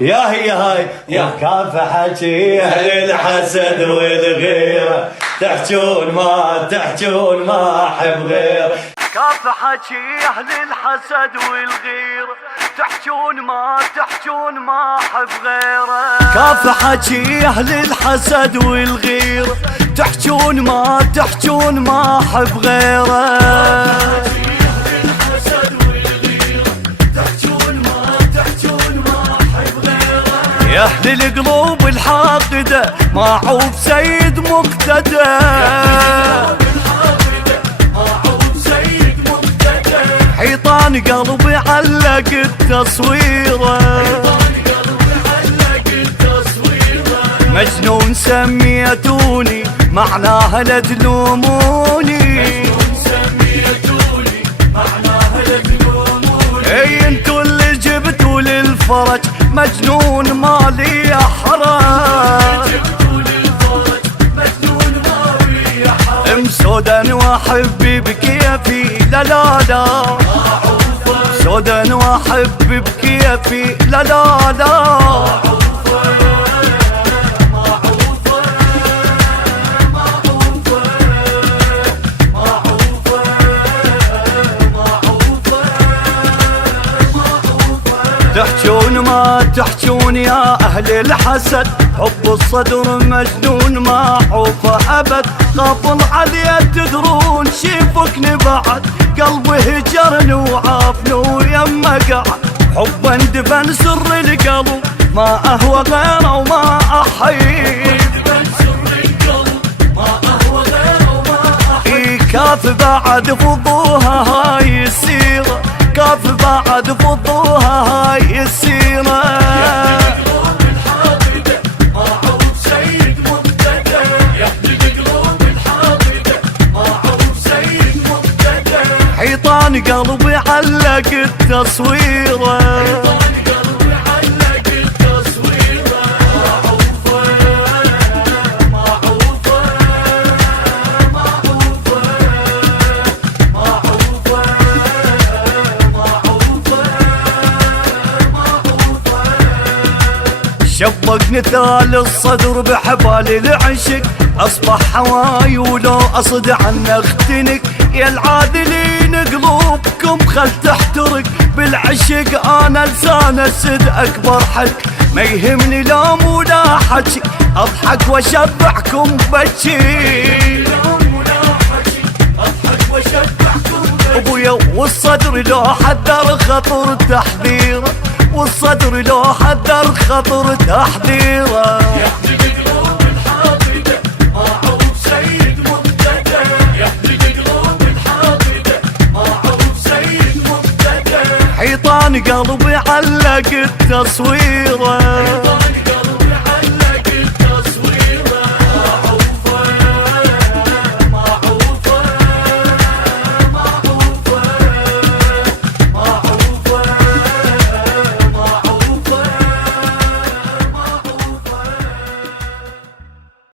يا هي هاي يا كاف حكي أهل الحسد والغيرة، تحجون ما أحب غيره. كاف حكي أهل الحسد والغيرة، تحجون ما أحب غيره. كاف حكي أهل الحسد والغيرة، تحجون ما أحب غيره. يا أهل القلوب الحاقدة معوف سيد مقتدى، حيطان قلبي علق التصويره، مجنون سميتوني معناها لا تلوموني، اي انتو اللي جبتوا للفرج مجنون مالي حرج، مسودا واحب بكيفي لا لا لا، مسودا واحب بكيفي لا لا لا. تحجون ما تحجون يا أهل الحسد، حب الصدر مجنون ما حوفه أبد، غافل علي تدرون شيفكني بعد، قلبي هجرني وعافني ويما قعد، حبا دفن سر القلب ما أهوى غيره وما أحيي، كاف بعد فضوها هاي السيرة، كاف بعد فضوها هاي السيرة. حيطان قلبي علق التصويره، شبك نثال الصدر بحبال العشق، اصبح هواي ولو اصد عن اختنك، يا العادلين قلوبكم خل تحترق، بالعشق انا لسان اسد اكبر حق، ما يهمني لوم ولا حكي، اضحك واشبعكم بجي، ابويا والصدر لو حذر خطر تحذيره، والصدر لو حذر خطر تحذيره. يحرق قلوب الحاقدة معروف سيد مقتدى، يحرق قلوب الحاقدة معروف سيد مقتدى، حيطان قلبي علق التصويره.